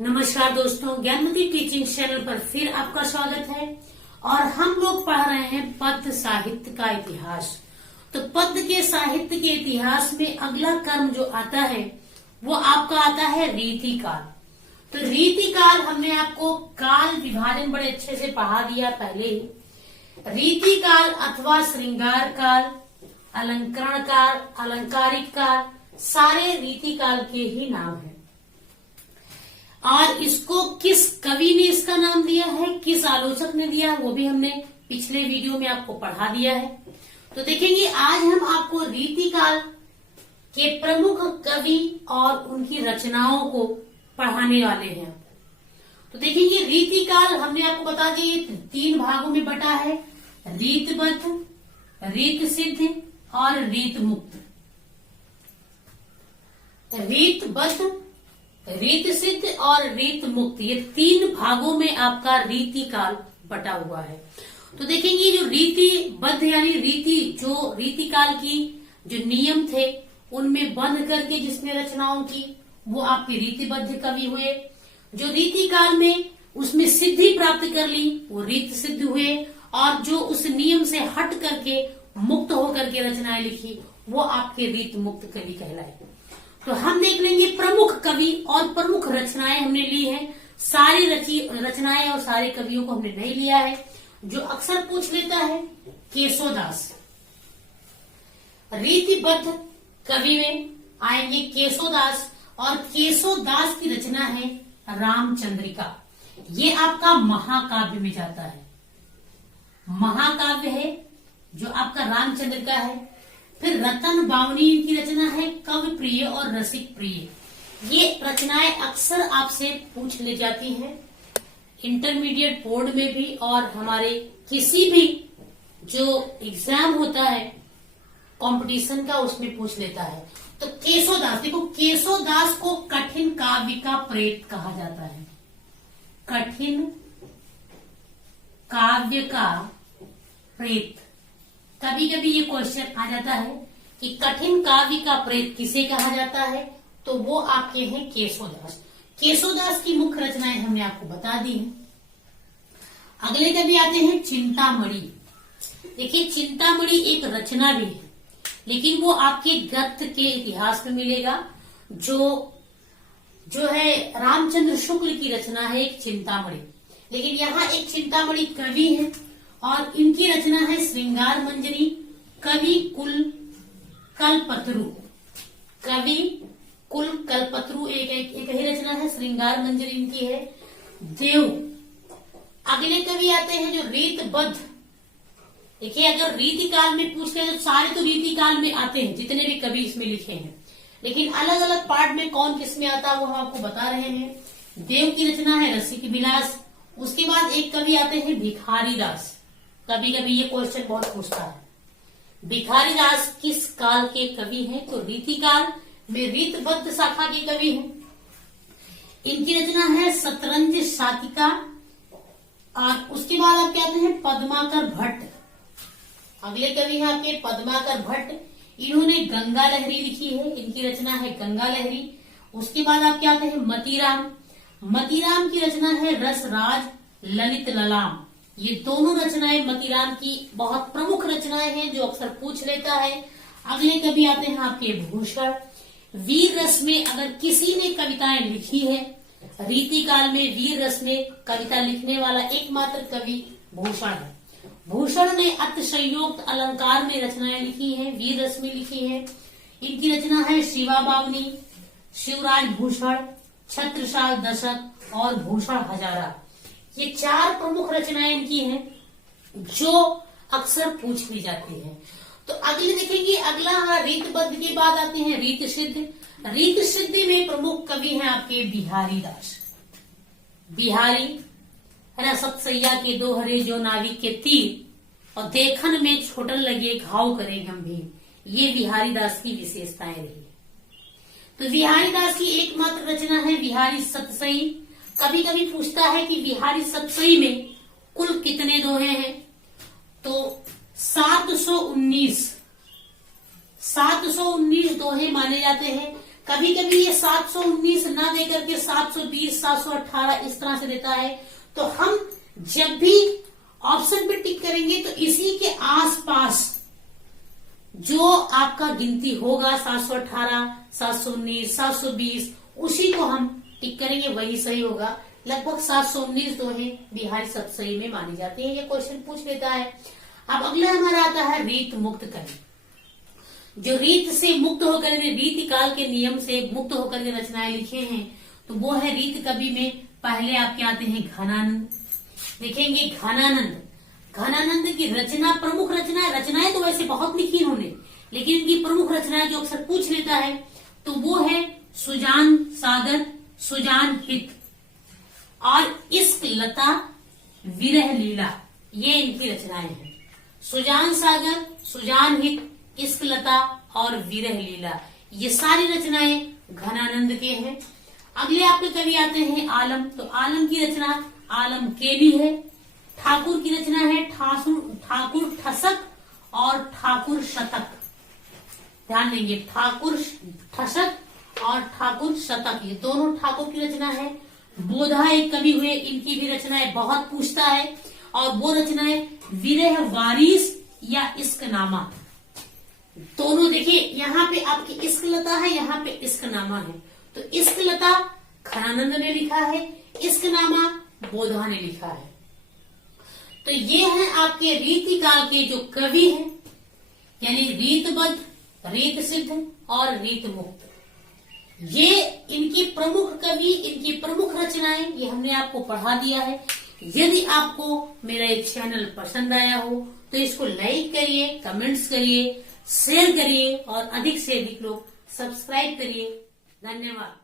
नमस्कार दोस्तों, Gyanmati teaching channel पर फिर आपका स्वागत है। और हम लोग पढ़ रहे हैं पद्य साहित्य का इतिहास। तो पद्य के साहित्य के इतिहास में अगला कर्म जो आता है वो आपका आता है रीतिकाल। तो रीतिकाल हमने आपको काल विभाजन बड़े अच्छे से पढ़ा दिया पहले ही। रीतिकाल अथवा श्रृंगार काल, अलंकरण काल, अलंकारिक काल, सारे रीतिकाल के ही नाम हैं। और इसको किस कवि ने इसका नाम दिया है, किस आलोचक ने दिया, वो भी हमने पिछले वीडियो में आपको पढ़ा दिया है। तो देखेंगे आज हम आपको रीतिकाल के प्रमुख कवि और उनकी रचनाओं को पढ़ाने वाले हैं। तो देखेंगे रीतिकाल हमने आपको बता दिया 3 भागों में बटा है, रीतबद्ध, रीत सिद्ध और रीत मुक्त। रीतबद्ध, रीत सिद्ध और रीत मुक्त, ये 3 भागों में आपका रीतिकाल बटा हुआ है। तो देखेंगे जो रीतिबद्ध यानी जो रीतिकाल की जो नियम थे उनमें बंध करके जिसने रचनाओं की वो आपके रीतिबद्ध कवि हुए। जो रीतिकाल में उसमें सिद्धि प्राप्त कर ली वो रीत सिद्ध हुए, और जो उस नियम से हट करके मुक्त होकर के रचनाएं लिखी वो आपके रीत मुक्त कवि कहलाए। तो हम देख लेंगे प्रमुख कवि और प्रमुख रचनाएं हमने ली हैं। सारी रचनाएं और सारे कवियों को हमने नहीं लिया है। जो अक्सर पूछ लेता है केशोदास, रीतिबद्ध कवि में आएंगे केशोदास, और केशोदास की रचना है रामचंद्रिका। ये आपका महाकाव्य में जाता है, महाकाव्य है जो आपका रामचंद्रिका है। फिर रतन बावनी की रचना है कवि प्रिय और रसिक प्रिय। ये रचनाएं अक्सर आपसे पूछ ले जाती हैं इंटरमीडिएट बोर्ड में भी, और हमारे किसी भी जो एग्जाम होता है कंपटीशन का उसमें पूछ लेता है। तो केशोदास, देखो केशोदास को कठिन काव्य का प्रेत कहा जाता है। कठिन काव्य का प्रेत, कभी कभी ये क्वेश्चन आ जाता है कि कठिन काव्य का प्रेत किसे कहा जाता है, तो वो आपके हैं केशोदास। केशोदास की मुख्य रचनाएं हमने आपको बता दी हैं। अगले कवि आते हैं चिंतामणि। देखिए चिंतामणि एक रचना भी है, लेकिन वो आपके गद्य के इतिहास में मिलेगा। जो है रामचंद्र शुक्ल की रचना है एक चिंतामणि, लेकिन यहाँ एक चिंतामणि कवि है और इनकी रचना है श्रृंगार मंजरी कवि कुल कल्पतरु। कवि कुल कल्पतरु एक ही रचना है, श्रृंगार मंजरी इनकी है। देव। अगले कवि आते हैं जो रीतबद्ध। देखिए अगर रीतिकाल में पूछते हैं तो सारे तो रीतिकाल में आते हैं जितने भी कवि इसमें लिखे हैं, लेकिन अलग अलग पार्ट में कौन किस में आता है वो हम आपको बता रहे हैं। देव की रचना है रसिक विलास। उसके बाद एक कवि आते हैं भिखारी दास। कभी कभी ये क्वेश्चन बहुत पूछता है, भिखारी दास किस काल के कवि हैं, तो रीतिकाल में रीतबद्ध शाखा के कवि हैं। इनकी रचना है शतरंज शातिका। और उसके बाद आप क्या आते हैं पद्माकर भट्ट। अगले कवि हैं आपके पद्माकर भट्ट। इन्होंने गंगा लहरी लिखी है, इनकी रचना है गंगा लहरी। उसके बाद आप क्या आते हैं मतीराम। मतीराम की रचना है रसराज ललित ललाम। ये दोनों रचनाएं मतीराम की बहुत प्रमुख रचनाएं हैं जो अक्सर पूछ लेता है। अगले कवि आते हैं आपके भूषण। वीर रस में अगर किसी ने कविताएं लिखी है, रीतिकाल में वीर रस में कविता लिखने वाला एकमात्र कवि भूषण है। भूषण ने अतिशयोक्त अलंकार में रचनाएं लिखी हैं, वीर रस में लिखी हैं। इनकी रचना है शिवा बावनी, शिवराज भूषण, छत्रसाल दशक और भूषण हजारा। ये 4 प्रमुख रचनाएं इनकी हैं जो अक्सर पूछ ली जाती हैं। तो अगले देखेंगे, अगला रीतबद्ध के बाद आते हैं रीत सिद्ध। रीत सिद्ध में प्रमुख कवि हैं आपके बिहारी दास। बिहारी है ना, सतसैया के दोहरे जो नाविक के तीर, और देखन में छोटन लगे घाव करे गंभीर, ये बिहारी दास की विशेषताएं रही। तो बिहारी दास की एकमात्र रचना है बिहारी सतसई। कभी कभी पूछता है कि बिहारी सतसई में कुल कितने दोहे हैं, तो 719 दोहे माने जाते हैं। कभी कभी ये 719 ना देकर के 720, 718 इस तरह से देता है। तो हम जब भी ऑप्शन पे टिक करेंगे तो इसी के आसपास जो आपका गिनती होगा 718, 719, 720 उसी को हम टिक करेंगे, वही सही होगा। लगभग 719 जो है बिहारी सब सही में मानी जाती है। ये क्वेश्चन पूछ लेता है। अब अगला हमारा आता है रीत मुक्त कवि। जो रीत से मुक्त होकर रीति काल के नियम से मुक्त होकर के रचनाएं लिखे हैं तो वो है रीत कवि में पहले आपके आते हैं घनानंद। देखेंगे घनानंद, घनानंद की रचना, प्रमुख रचनाएं तो वैसे बहुत लिखी इन्होंने, लेकिन इनकी प्रमुख रचनाएं जो अक्सर पूछ लेता है तो वो है सुजान सागर, सुजान हित और इश्क लता, विरह लीला। ये इनकी रचनाएं हैं। सुजान सागर, सुजान हित, इश्क लता और विरह लीला, ये सारी रचनाएं घनानंद के हैं। अगले आपके कवि आते हैं आलम। तो आलम की रचना आलम केली है। ठाकुर की रचना है ठाकुर ठसक और ठाकुर शतक। ध्यान देंगे, ठाकुर ठसक और ठाकुर शतक, ये दोनों ठाकुर की रचना है। बोधा एक कवि हुए, इनकी भी रचनाएं बहुत पूछता है और वो रचनाएं विरह वारिस या इश्कनामा। दोनों देखिए, यहाँ पे आपकी इश्क लता है, यहाँ पे इश्कनामा है। तो इश्क लता घनानंद ने लिखा है, इश्कनामा बोधा ने लिखा है। तो ये हैं आपके रीति काल के जो कवि हैं, यानी रीतबद्ध, रीत सिद्ध और रीत मुक्त। ये इनकी प्रमुख कवि, इनकी प्रमुख रचनाएं, ये हमने आपको पढ़ा दिया है। यदि आपको मेरा ये चैनल पसंद आया हो तो इसको लाइक करिए, कमेंट्स करिए, शेयर करिए और अधिक से अधिक लोग सब्सक्राइब करिए। धन्यवाद।